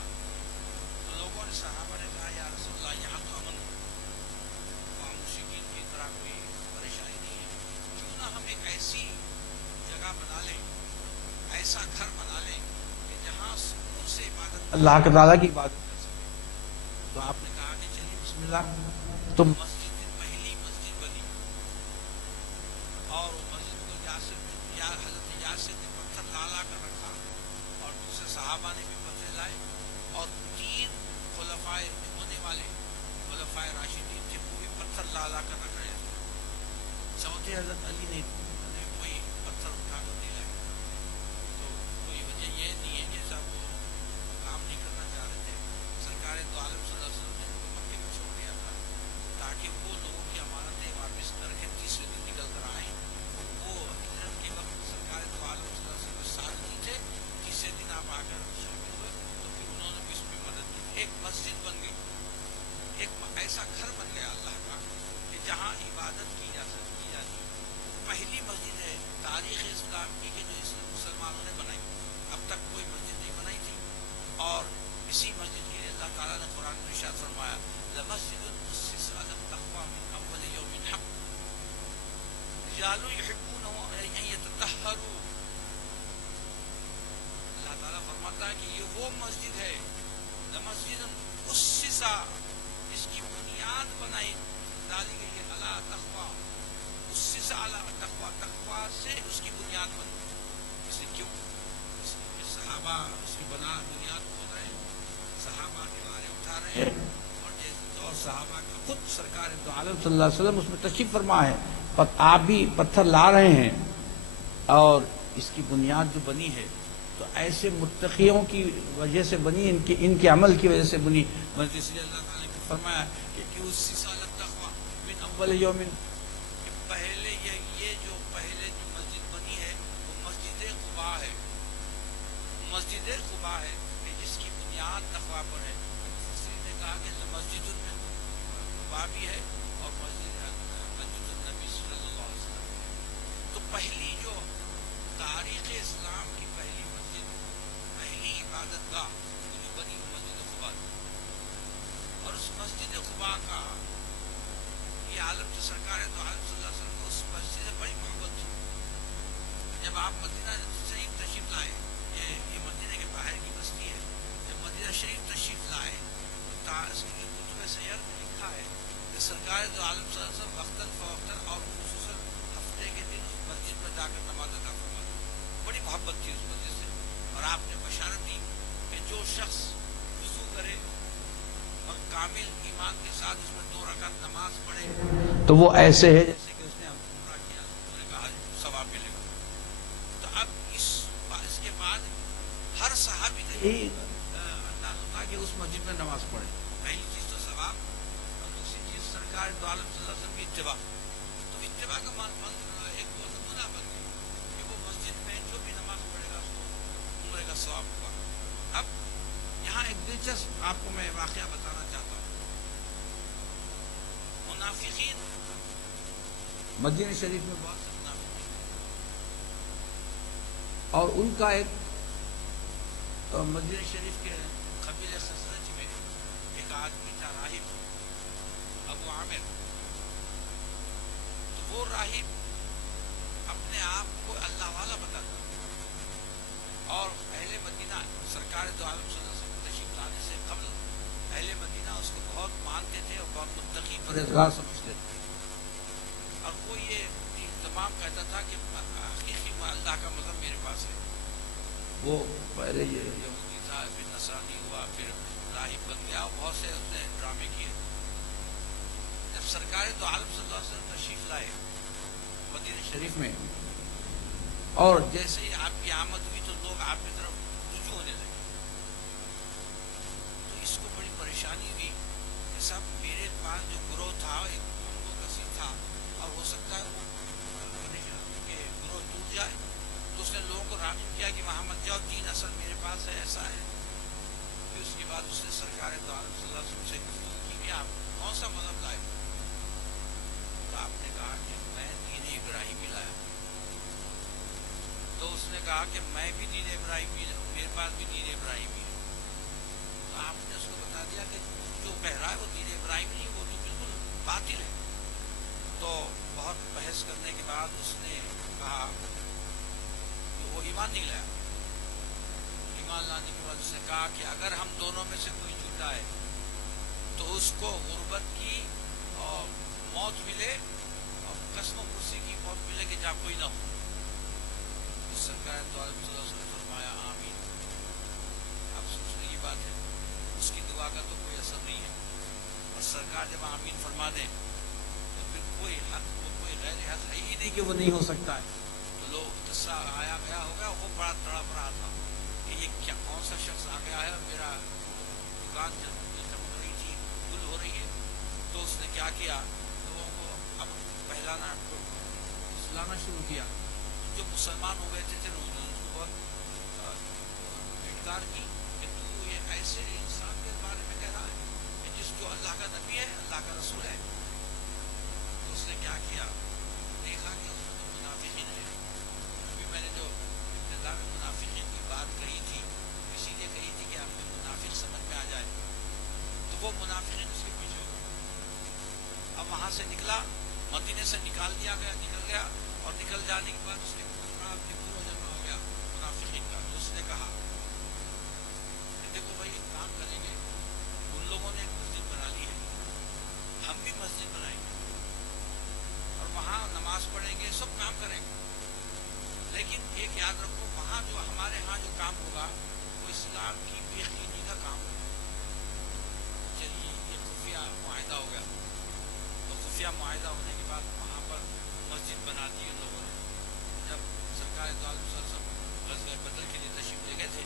تو لوگوں نے, صحابہ نے کہا یا رسول اللہ یہاں تو امن ہے, وہاں مشرکین کی طرح کوئی پریشانی نہیں ہے, کیوں نہ ہم ایک ایسی جگہ بنا لیں, ایسا گھر بنا لیں کہ جہاں سکون سے عبادت اللہ تعالیٰ کی عبادت کر سکیں. تو آپ نے کہا کہ چلیے بسم اللہ. تو مسجد پہلی مسجد بنی اور مسجد کو حضرت یاسر نے پتھر لا کر رکھا اور دوسرے صحابہ نے بھی پتھر لائے. اور 3 خلفائے ہونے والے خلفائے راشدین تھے, وہ بھی پتھر لا کر رکھ رہے تھے. چوتھے حضرت علی نے کوئی پتھر اٹھا کر نہیں لائے. تو کوئی وجہ یہ نہیں ہے جیسا وہ کام نہیں کرنا چاہ رہے تھے. سرکار دو عالم صلی اللہ علیہ وسلم نے مکے میں چھوڑ دیا تھا تاکہ وہ لوگوں کی امانتیں واپس کر کے تیسرے دن نکل کر آئیں. وہ ہجرت کے وقت سرکار دو عالم صلی اللہ علیہ وسلم ساتھ نہیں تھے. تیسرے دن آپ آ کر شامل ہوئے تو پھر انہوں نے بھی اس میں مدد کی. ایک مسجد بن گئی, ایک ایسا گھر بن گیا اللہ کا کہ جہاں عبادت کی جاتی. پہلی مسجد ہے تاریخ اسلام کی کہ جو مسلمانوں نے بنائی, اب تک کوئی مسجد نہیں بنائی تھی. اور اسی مسجد کے لیے اللہ تعالیٰ نے قرآن میں ارشاد فرمایا لمسجد اسست علی التقوی من اول یوم حق رجال یحبون ان یتطہروا. اللہ تعالیٰ فرماتا ہے کہ یہ وہ مسجد ہے لمسجد اسست, اس کی بنیاد بنائی ڈالی گئی ہے علی تقوی, اسس علی تقوی, تقوی سے اس کی بنیاد بنی. اس لیے کیوں صحابہ اس کی بنیاد کھود رہے ہیں, صحابہ دیواریں اٹھا رہے ہیں. اور صحابہ کا خود سرکار دو عالم صلی اللہ علیہ وسلم اس میں تشریف فرما ہے, آپ بھی پتھر لا رہے ہیں. اور اس کی بنیاد جو بنی ہے تو ایسے متقیوں کی وجہ سے بنی, ان کے عمل کی وجہ سے بنی. اس لیے اللہ تعالیٰ نے فرمایا کہ اسس علی التقوی من اول یوم, پہلے یہ جو مسجد بنی ہے وہ مسجد قباء ہے. مسجد قباء ہے کہ جس کی بنیاد تقوی پر ہے. مفسرین نے کہا کہ مسجد میں قباء بھی ہے اور مسجد النبی صلی اللہ علیہ وسلم ہے. تو پہلی جو تاریخ اسلام کی پہلی مسجد, پہلی عبادت گاہ جو بنی مسجد قباء, اور اس مسجد قباء کا یہ عالم جو سرکار دو عالم صلی اللہ علیہ وسلم کو اس مسجد سے جب آپ مدینہ شریف تشریف لائے، یہ مدینہ کے باہر کی بستی ہے، جب مدینہ شریف تشریف لائے تو اس کی کتب سیر میں لکھا ہے کہ سرکار دو عالم صلی اللہ علیہ وسلم وقتاً فوقتاً اور خصوصاً ہفتے کے دن اس مسجد میں جا کر نماز ادا فرماتے، بڑی محبت تھی اس مسجد سے، اور آپ نے بشارت دی کہ جو شخص وضو کرے اور کامل ایمان کے ساتھ اس میں 2 رکعت نماز پڑھے تو وہ ایسے ہے جیسے کہ اس نے عمرہ کیا، عمرے کا حج ثواب ملے گا۔ تو اب اس کے بعد ہر صحابی کا یہی انداز ہوتا کہ اس مسجد میں نماز پڑھے، پہلی چیز تو ثواب، اور دوسری چیز سرکار دو عالم صلی اللہ علیہ وسلم کی اتباع۔ تو اتباع کا ایک نمونہ بن گیا کہ وہ مسجد میں جو بھی نماز پڑھے گا اس کو عمرے کا ثواب ہوگا۔ اب یہاں ایک دلچسپ آپ کو میں واقعہ بتانا چاہتا ہوں۔ منافقین مدینہ شریف میں بہت سے منافقین اور ان کا ایک مدینہ شریف کے قبیلہ خزرج میں ایک آدمی تھا راہب ابو عامر۔ تو وہ راہب اپنے آپ کو اللہ والا بتاتا اور اہل مدینہ سرکار دو عالم صلی اللہ علیہ وسلم تشریف لانے سے قبل اہل مدینہ اس کو بہت مانتے تھے اور بہت متقی پرہیزگار سمجھتے تھے، اور وہ یہ تمام کہتا تھا کہ حقیقی اللہ کا مذہب میرے پاس ہے۔ وہ پہلے یہ یہودی تھا، پھر نصرانی ہوا، پھر راہب بن گیا، اور بہت سے اس نے ڈرامے کیے۔ جب سرکار دو عالم صلی اللہ علیہ وسلم تشریف لائے مدینہ شریف میں، اور جیسے ہی آپ کی آمد ہوئی تو لوگ آپ کی طرف رجوع ہونے لگے، تو اس کو بڑی پریشانی ہوئی کہ صاحب میرے پاس جو گروہ تھا ایک وہ کثیر تھا، اور ہو سکتا ہے وہ کہ گروہ ٹوٹ جائے، تو اس نے لوگوں کو راغب کیا کہ وہاں مت جاؤ، دین اصل میرے پاس ہے، ایسا ہے۔ پھر اس کے بعد اس نے سرکار دو عالم صلی اللہ علیہ وسلم سے گفتگو کی کہ آپ کون سا مذہب لائے؟ تو آپ نے کہا کہ میں دین ابراہیمی لایا۔ تو اس نے کہا کہ میں بھی دین ابراہیمی، میرے پاس بھی دین ابراہیمی ہے۔ تو آپ نے اس کو بتا دیا کہ جو کہہ رہا ہے وہ دین ابراہیمی نہیں، وہ تو بالکل باطل ہے۔ تو بہت بحث کرنے کے بعد اس نے کہا کہ وہ ایمان نہیں لایا۔ ایمان لانے کے بعد اس نے کہا کہ اگر ہم دونوں میں سے کوئی جھوٹا ہے تو اس کو غربت کی اور موت ملے اور قسم و کرسی کی موت ملے کہ جہاں کوئی نہ ہو۔ سرکار دو عالم صلی اللہ علیہ وسلم فرمایا آمین۔ اب سوچنے کی بات ہے، اس کی دعا کا تو کوئی اثر نہیں ہے، اور سرکار جب آمین فرما دیں تو پھر کوئی حق، کوئی غیر حق ہے ہی نہیں کہ وہ نہیں ہو سکتا ہے۔ تو لوگ غصہ آیا گیا ہوگا، وہ بڑا تڑپ رہا تھا کہ یہ کیا کون سا شخص آ گیا ہے، میرا دکان چمک رہی تھی گل ہو رہی ہے۔ تو اس نے کیا کیا، لوگوں کو اب پہلانا سلانا شروع کیا۔ جو مسلمان ہو گئے تھے انہوں نے اس کو بہت انکار کی کہ تو یہ ایسے انسان کے بارے میں کہہ رہا ہے کہ جس جو اللہ کا نبی ہے، اللہ کا رسول ہے۔ تو اس نے کیا کیا، دیکھا کہ اس میں منافقین ہے۔ ابھی میں نے جو ابتدا میں منافقین کی بات کہی تھی، اسی لیے کہی تھی کہ آپ کو منافق سمجھ میں آ جائے، تو وہ منافقین اس کے پیچھے ہو گئے۔ اب وہاں سے نکلا، مدینے سے نکال دیا گیا، نکل گیا، اور نکل جانے کے بعد اس نے اپنے گروہ جمع ہو گیا منافقین کا۔ تو اس نے کہا کہ دیکھو بھائی ایک کام کریں گے، ان لوگوں نے ایک مسجد بنا لی ہے، ہم بھی مسجد بنائیں گے اور وہاں نماز پڑھیں گے، سب کام کریں گے، لیکن ایک یاد رکھو وہاں جو ہمارے ہاں جو کام ہوگا وہ اسلام کی بے یقینی کا کام ہوگا۔ چلیے یہ خفیہ معاہدہ ہو گیا۔ تو خفیہ معاہدہ ہونے کے بعد وہاں پر مسجد بنا دی ان لوگوں نے۔ جب سرکار دو عالم صلی اللہ علیہ وسلم غزوہ بدر کے لیے تشریف لے گئے تھے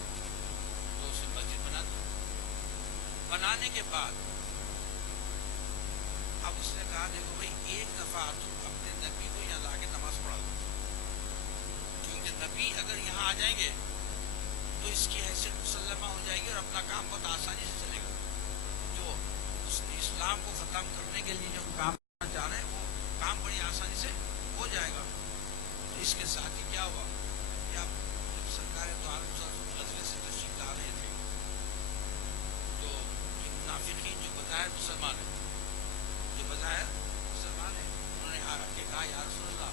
تو اسے مسجد بنا دی۔ بنانے کے بعد اب اس نے کہا دیکھو بھائی ایک دفعہ تم اپنے نبی کو یہاں لا کے نماز پڑھا دو، کیونکہ نبی اگر یہاں آ جائیں گے تو اس کی حیثیت مسلمہ ہو جائے گی اور اپنا کام بہت آسانی سے چلے گا۔ جو اسلام کو ختم کرنے کے لیے جو کام کرنا چاہ رہے ہیں وہ کام بڑی آسانی سے ہو جائے گا۔ تو اس کے ساتھ ہی کیا ہوا کہ اب جب سرکار دو عالم صلی اللہ علیہ وسلم غزوے سے تشریف لا رہے تھے تو یہ منافقین جو بظاہر مسلمان ہیں، انہوں نے آ کے کہا یا رسول اللہ،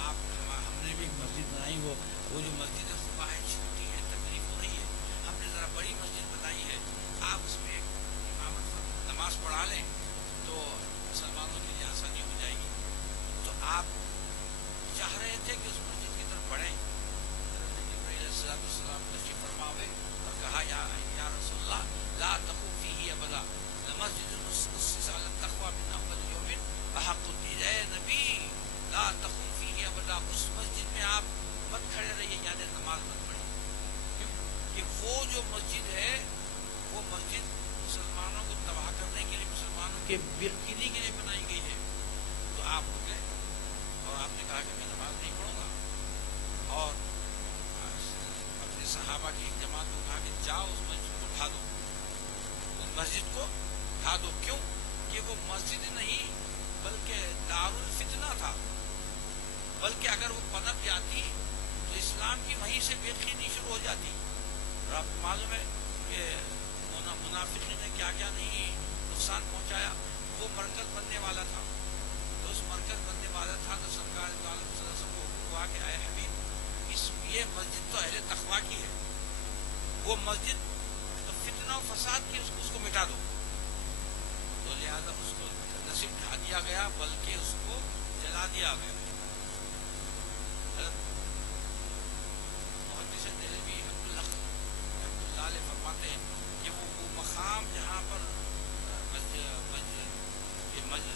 آپ ہم نے بھی ایک مسجد بنائی وہ جو مسجد خبا ہے چھوٹی ہے، تکلیف ہو رہی ہے، ہم نے ذرا بڑی مسجد بنائی ہے، آپ اس میں امامت نماز پڑھا لیں تو مسلمانوں کے لیے آسانی ہو جائے گی۔ تو آپ چاہ رہے تھے کہ اس مسجد کی طرف بڑھیں، جبرائیل علیہ السلام تشریف فرما ہوئے اور کہا یا رسول اللہ لا تقم فیہ ابدا لمسجد اسس علی التقوی من اول یوم احق الدین، اے نبی لا تقم فیہ ابدا، اس مسجد میں آپ مت کھڑے رہیے، یعنی نماز مت پڑھیے، کہ وہ جو مسجد ہے وہ مسجد مسلمانوں کو تباہ کرنے کے لیے، مسلمانوں کے بےقینی کے لیے بنائی گئی ہے۔ تو آپ ہو گئے اور آپ نے کہا کہ میں نماز نہیں پڑھوں گا، اور اپنے صحابہ کی ایک جماعت کو کہا کہ جاؤ اس مسجد کو ڈھا دو، اس مسجد کو ڈھا دو۔ کیوں کہ وہ مسجد نہیں بلکہ دارالفتنہ تھا، بلکہ اگر وہ پنپ جاتی تو اسلام کی وہیں سے بےقینی شروع ہو جاتی۔ اور آپ کو معلوم ہے کہ منافقین نے کیا کیا نہیں نقصان پہنچایا۔ وہ مرکز بننے والا تھا، تو اس مرکز بننے والا تھا تو سرکار دو عالم صلی اللہ علیہ وسلم کو حکم ہوا کہ اے حبیب یہ مسجد تو اہل تقویٰ کی ہے، وہ مسجد تو فتنہ و فساد کی، اس کو مٹا دو۔ تو لہذا اس کو نہ صرف ڈھا دیا گیا بلکہ اس کو جلا دیا گیا۔ محدث دہلوی عبداللہ علیہ فرماتے ہیں کہ وہ مقام جہاں پر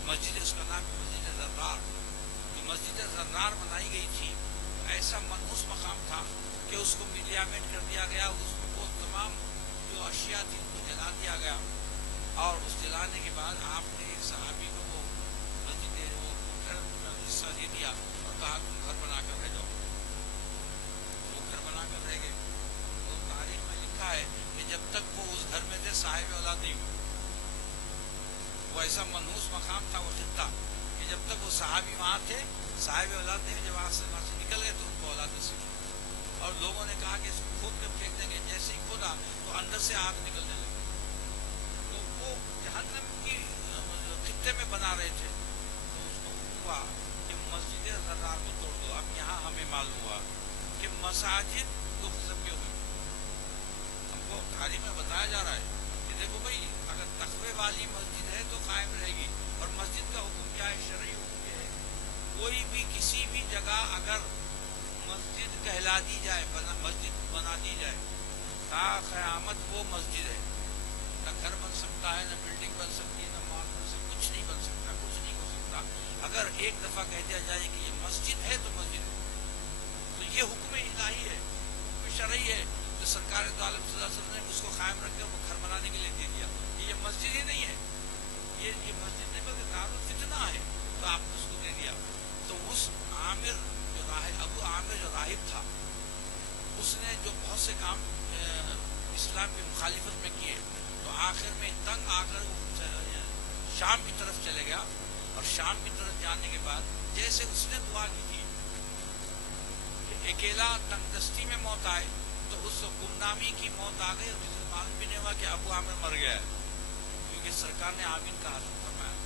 مسجد اس کا نام ہے مسجد زرار، مسجد زرار بنائی گئی تھی، ایسا منحوس مقام تھا کہ اس کو میڈیامنٹ کر دیا گیا، اس کو تمام جو اشیاء تھی ان کو جلا دیا گیا، اور اس جلانے کے بعد آپ نے ایک صحابی کو وہ مسجد وہ گھر حصہ دے دیا اور کہا تم گھر بنا کر رہ جاؤ۔ وہ گھر بنا کر رہ گئے۔ تو تاریخ میں لکھا ہے کہ جب تک وہ اس گھر میں تھے صاحب اولاد نہیں ہوئے۔ وہ ایسا منحوس مقام تھا وہ خطہ کہ جب تک وہ صحابی وہاں تھے صاحب اولاد نہیں، جب وہاں سے نکل گئے تو ان کو اولاد نصیب ہوئی۔ اور لوگوں نے کہا کہ اس کو کھود کر پھینک دیں گے، جیسے ہی کھودا تو اندر سے آگ نکلنے لگی۔ تو وہ جہنم کی خطے میں بنا رہے تھے، تو اس کو ہوا کہ مسجد زرار کو توڑ دو۔ اب یہاں ہمیں معلوم ہوا کہ مساجد دو قسم کے ہوئی، ہم کو تاریخ میں بتایا جا رہا ہے کہ دیکھو بھائی اگر تقوی والی مسجد ہے تو قائم رہے گی، اور مسجد کا حکم کیا ہے؟ شرعی حکم یہ ہے کوئی بھی کسی بھی جگہ اگر مسجد کہلا دی جائے، مسجد بنا دی جائے، تا قیامت وہ مسجد ہے، نہ گھر بن سکتا ہے، نہ بلڈنگ بن سکتی ہے، نہ مال بن سکتا، کچھ نہیں بن سکتا، کچھ نہیں ہو سکتا۔ اگر ایک دفعہ کہہ دیا جائے کہ یہ مسجد ہے تو مسجد ہے، تو یہ حکم الہی ہے، حکم شرعی ہے، تو سرکار دو عالم صلی اللہ علیہ وسلم نے اس کو قائم رکھ کر وہ گھر بنانے کے لیے دے دیا۔ یہ مسجد ہی نہیں ہے، یہ مسجد نہیں بلکہ دارالفتنہ ہے، تو آپ نے اس کو دے دیا۔ تو اس عامر جو ابو عامر جو راہب تھا، اس نے جو بہت سے کام اسلام کی مخالفت میں کیے، تو آخر میں تنگ آ کر وہ شام کی طرف چلے گیا، اور شام کی طرف جانے کے بعد جیسے اس نے دعا کی تھی کہ اکیلا تنگ دستی میں موت آئے، تو اس گمنامی کی موت آ گئی، اور کسی کو معلوم بھی نہیں ہوا کہ ابو عامر مر گیا ہے، کیونکہ سرکار نے آمین کا حاصل فرمایا،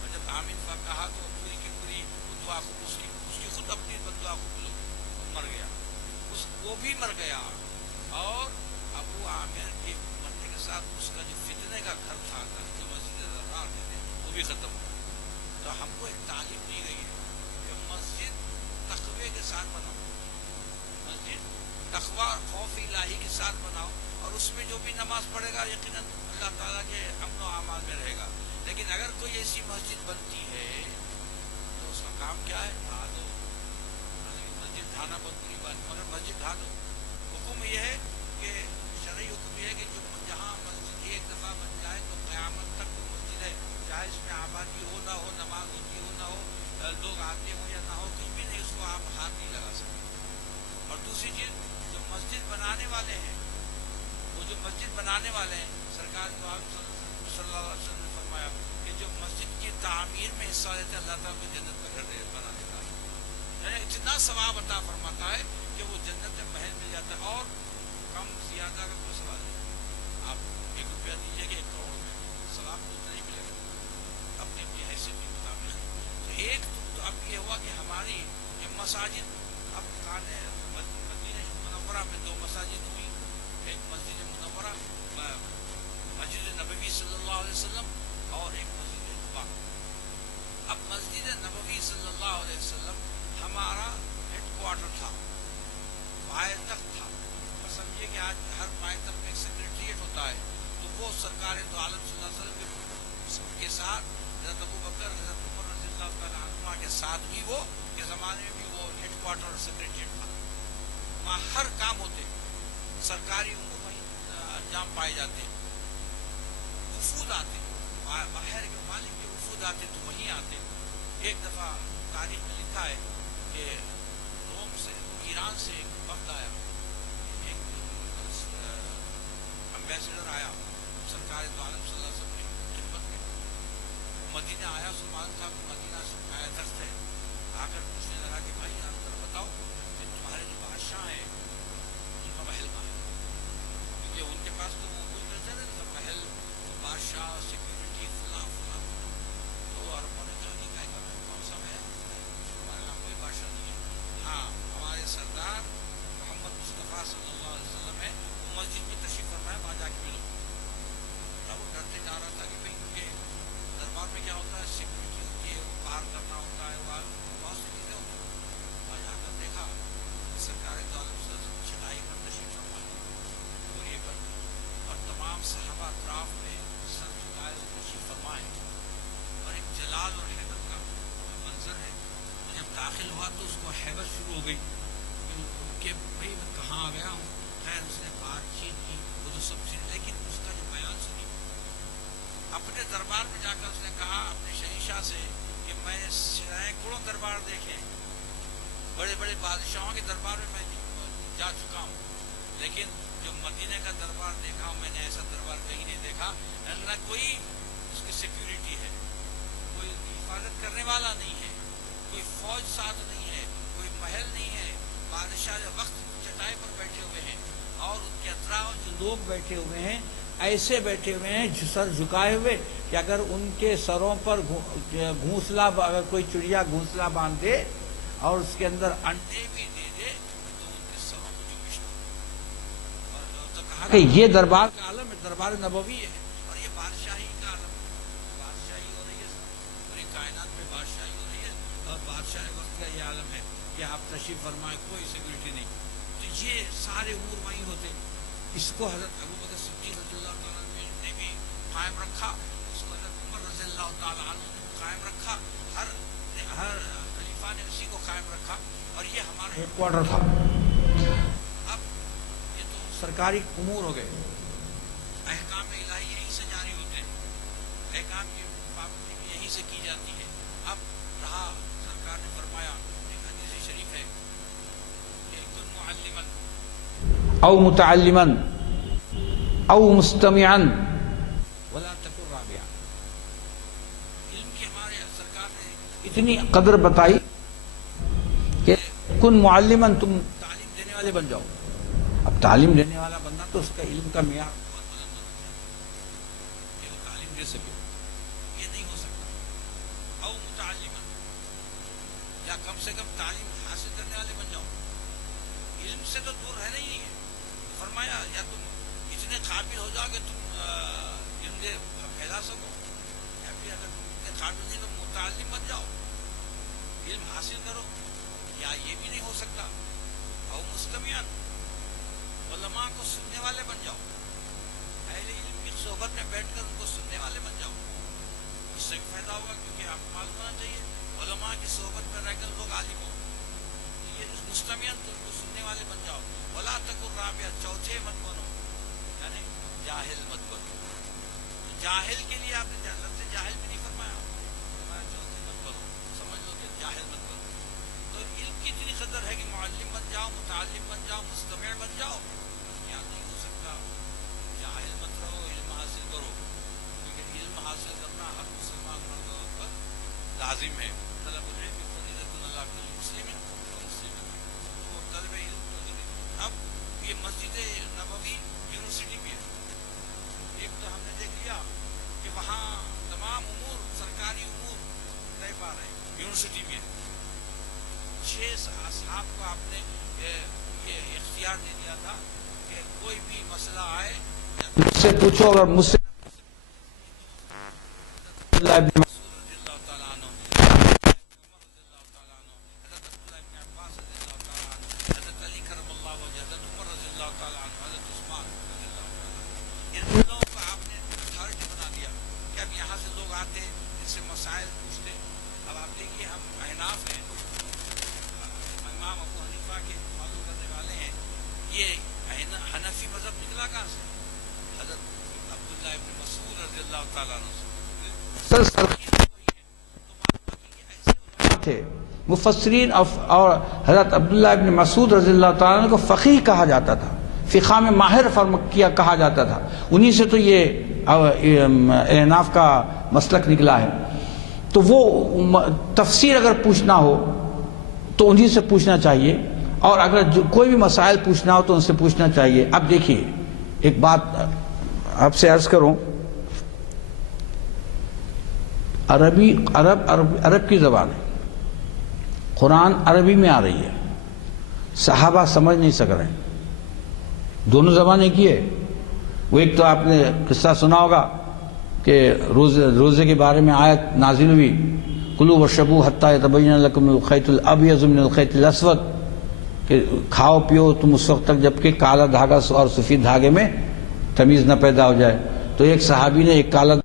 اور جب آمین کا کہا تو پوری کی پوری دعا اس کی خود اپنی بدعا قبول ہو گئی، مر گیا، وہ بھی مر گیا، اور ابو عامر کے مرنے کے ساتھ اس کا جو فتنے کا گھر تھا جو مسجد زرار کہتے ہیں وہ بھی ختم ہوا۔ تو ہم کو ایک تعلیم دی گئی ہے کہ مسجد تقوی کے ساتھ بناؤ، مسجد تقوی خوف الہی کے ساتھ بناؤ، اور اس میں جو بھی نماز پڑھے گا یقیناً اللہ تعالیٰ کے امن و امان میں رہے گا۔ لیکن اگر کوئی ایسی مسجد بنتی ہے تو اس کا کام کیا ہے؟ ڈھا دو۔ مسجد ڈھانا بہت بری بات، مگر مسجد ڈھا دو۔ حکم یہ ہے کہ شرعی حکم یہ ہے کہ جہاں مسجد ایک دفعہ بن جائے تو قیامت تک وہ مسجد ہے، چاہے اس میں آبادی ہو نہ ہو، نماز ہوتی ہو نہ ہو، لوگ آتے ہوں یا نہ ہو، کچھ بھی نہیں، اس کو آپ ہاتھ نہیں لگا سکتے۔ اور دوسری چیز، جو مسجد بنانے والے ہیں، وہ جو مسجد بنانے والے ہیں، سرکار صلی اللہ علیہ وسلم نے فرمایا کہ جو مسجد کی تعمیر میں حصہ لیتے اللہ تعالیٰ کو جنت کا گھر بنا دیتا ہے، یعنی اتنا ثواب عطا فرماتا ہے کہ وہ جنت میں محل مل جاتا ہے، اور کم زیادہ کا کوئی سوال نہیں۔ آپ 1 روپیہ دیجیے کہ 1 کروڑ میں ثواب تو اتنا ہی ملے گا اپنی اپنی حیثیت کے مطابق۔ تو ایک تو اب یہ ہوا کہ ہماری یہ مساجد اب خانے منورہ میں 2 مساجد ہوئی، ایک مسجد منورہ مسجد نبوی صلی اللہ علیہ وسلم اور ایک مسجد قباء۔ اب مسجد نبوی صلی اللہ علیہ وسلم ہمارا ہیڈ کوارٹر تھا، پائتخت تھا۔ سمجھیے کہ آج ہر پائتخت میں ایک سیکریٹریٹ ہوتا ہے، تو وہ سرکار دو عالم صلی اللہ علیہ وسلم کے ساتھ حضرت ابو بکر، حضرت عمر رضی اللہ تعالیٰ عنہ کے ساتھ بھی وہ کے زمانے میں بھی وہ ہیڈ کوارٹر اور سیکریٹریٹ تھا۔ وہاں ہر کام ہوتے، سرکاری امور وہیں انجام پائے جاتے، وفود آتے، باہر کے ممالک کے وفود آتے تو وہیں آتے۔ ایک دفعہ تاریخ میں لکھا ہے کہ روم سے، ایران سے ایک وفد آیا، ایک امبیسڈر آیا سرکار دو عالم صلی اللہ علیہ وسلم کی خدمت میں، مدینہ آیا، سلمان صاحب مدینہ سے آیا دست ہے، آ کر پوچھنے لگا کہ بھائی آپ ذرا بتاؤ کہ تمہارے جو بادشاہ ہیں ان کا محل کہاں ہے؟ کیونکہ ان کے پاس تو وہ کوئی کلچر ہے نا، محل بادشاہ سیکورٹی فلاں فلاں۔ تو عربوں نے کہا کہ کون سا محل؟ ہمارے یہاں کوئی بادشاہ نہیں ہے، ہاں ہمارے سردار محمد مصطفیٰ صلی اللہ علیہ وسلم ہے، وہ مسجد میں تشریف فرما ہے، وہاں جا کے ملو۔ اب وہ ڈرتے جا رہا تھا کہ بھائی کیونکہ دربار میں کیا ہوتا ہے، سیکورٹی ہوتی ہے، وہ پار کرنا ہوتا ہے، وہاں بہت سی چیزیں ہوتی ہیں۔ وہاں جا کر دیکھا سرکار دو عالم صلی اللہ علیہ وسلم چٹائی پر تشریف فرما بوریے پر، اور تمام صحابہ اطراف میں سر جھکائے تشریف فرمائے، اور ایک جلال اور حیبت کا منظر ہے۔ جب داخل ہوا تو اس کو حیبت شروع ہو گئی کہ بھائی میں کہاں آ گیا ہوں۔ خیر اس نے بات چیت کی، وہ تو سب چیز، لیکن اس کا جو بیان سنی، اپنے دربار میں جا کر اس نے کہا اپنے شہنشاہ سے کہ میں نے سینکڑوں دربار دیکھے، بڑے بڑے بادشاہوں کے دربار میں جا چکا ہوں، لیکن جو مدینہ کا دربار دیکھا ہوں میں نے ایسا دربار کہیں نہیں دیکھا، نہ کوئی اس کی سیکیورٹی ہے، کوئی حفاظت کرنے والا نہیں ہے، کوئی فوج ساتھ نہیں ہے، کوئی محل نہیں ہے، بادشاہ وقت چٹائی پر بیٹھے ہوئے ہیں، اور ان کے اطراف جو لوگ بیٹھے ہوئے ہیں ایسے بیٹھے ہوئے ہیں سر جھکائے ہوئے کہ اگر ان کے سروں پر گھونسلہ، اگر کوئی چڑیا گھونسلہ باندھ دے اور اس کے اندر انڈے بھی دے دے تو ان کے سروں کو جو اور تو کہا کہ یہ دربار کا عالم ہے، دربار نبوی ہے، اور یہ بادشاہی کا عالم ہے، بادشاہی ہو رہی ہے، پوری کائنات میں بادشاہی ہو رہی ہے، اور بادشاہ وقت کا یہ عالم ہے کہ آپ تشریف فرمائے، کوئی سیکورٹی نہیں۔ تو یہ سارے امور وہیں ہوتے، اس کو حضرت ابو بکر صدیق رضی اللہ تعالیٰ نے بھی قائم رکھا، اس کو حضرت عمر رضی اللہ تعالیٰ عنہ نے قائم رکھا، ہر خلیفہ نے اسی کو قائم رکھا، اور یہ ہمارا ہیڈ کوارٹر تھا۔ اب یہ تو سرکاری امور ہو گئے، احکام الہی یہیں سے جاری ہوتے ہیں، احکام کی پابندی بھی یہیں سے کی جاتی ہے۔ اب رہا سرکار نے فرمایا، ایک حدیث شریف ہے کہ کن معلما او متعلما او مستمعا ولا تکن رابعا۔ علم کی ہمارے سرکار نے اتنی قدر بتائی کہ کن معلما، تم تعلیم دینے والے بن جاؤ۔ اب تعلیم دینے والا بننا تو اس کا علم کا معیار بہت بلند ہونا چاہیے کہ وہ تعلیم دے سکے، یہ نہیں ہو سکتا۔ او متعلما، یا کم سے کم تعلیم حاصل کرنے والے بن جاؤ، علم سے تو دور رہنا ہی نہیں ہے۔ فرمایا یا تم اتنے قابل ہو جاؤ کہ تم علم پھیلا سکو، یا پھر اگر تم اتنے قابل نہیں تو متعلم بن جاؤ، علم حاصل کرو، یا یہ بھی نہیں ہو سکتا۔ او مستمعا، علماء کو سننے والے بن جاؤ، اہل علم کی صحبت میں بیٹھ کر ان کو سننے والے بن جاؤ، اس سے بھی فائدہ ہوگا، کیونکہ آپ کو معلوم ہونا چاہیے علماء کی صحبت میں رہ کر لوگ عالم ہو، یہ مستمعا تو ان کو سننے والے بن جاؤ۔ ولا تکن رابعا، چوتھے مت بنو، یعنی جاہل مت بنو۔ جاہل کے لیے آپ نے لفظ جاہل بھی نہیں فرمایا، چوتھے مت بنو، سمجھ لو کہ جاہل مت بنو۔ تو علم کی اتنی قدر ہے کہ معلم بن جاؤ، متعلم بن جاؤ، مستمع بن جاؤ، کیا نہیں ہو سکتا؟ جاہل مت رہو، علم حاصل کرو، کیونکہ علم حاصل کرنا ہر مسلمان مردوں پر لازم ہے۔ طلب العلم فریضۃ علی کل مسلم و مسلمۃ، تو طلب علم۔ اب یہ مسجد نبوی یونیورسٹی بھی ہے، ایک تو ہم نے دیکھ لیا کہ وہاں تمام امور سرکاری امور طے پا رہے ہیں، یونیورسٹی بھی ہے۔ 6 اصحاب کو آپ نے یہ اختیار دے دیا تھا کہ کوئی بھی مسئلہ آئے مجھ سے پوچھو، اگر مجھ سے عبداللہ ابن مسعود رضی اللہ تعالیٰ عنہ، عمر رضی اللہ تعالیٰ عنہ، حضرت عبداللہ ابن عباس رضی اللہ تعالیٰ عنہ، حضرت علی کرم اللہ وجہ، حضرت عمر رضی اللہ تعالیٰ عنہ، حضرت عثمان رضی اللہ تعالیٰ عنہ، ان لوگوں کو آپ نے اتھارٹی بنا دیا کہ اب یہاں سے لوگ آتے ان سے مسائل پوچھتے. اب آپ دیکھیے ہم احناف ہیں، امام ابو حنیفہ کے فالو کرنے والے ہیں، یہ حنفی مذہب نکلا کہاں سے؟ حضرت عبداللہ ابن مسعود رضی اللہ تعالیٰ عنہ تھے مفسرین اور حضرت عبداللہ ابن مسعود رضی اللہ تعالیٰ عنہ کو فقیہ کہا جاتا تھا، فقہ میں ماہر کہا جاتا تھا. انہی سے تو یہ احناف کا مسلک نکلا ہے. تو وہ تفسیر اگر پوچھنا ہو تو انہی سے پوچھنا چاہیے، اور اگر کوئی بھی مسائل پوچھنا ہو تو ان سے پوچھنا چاہیے. اب دیکھیے ایک بات آپ سے عرض کروں، عرب کی زبان ہے، قرآن عربی میں آ رہی ہے، صحابہ سمجھ نہیں سک رہے ہیں. دونوں زبانیں کی ہے. وہ ایک تو آپ نے قصہ سنا ہوگا کہ روزے کے بارے میں آیت نازل ہوئی، کلوا واشربوا حتی یتبین لکم الخیط الابیض من الخیط الاسود، کہ کھاؤ پیو تم اس وقت تک جب کہ کالا دھاگا اور سفید دھاگے میں تمیز نہ پیدا ہو جائے. تو ایک صحابی نے ایک کالا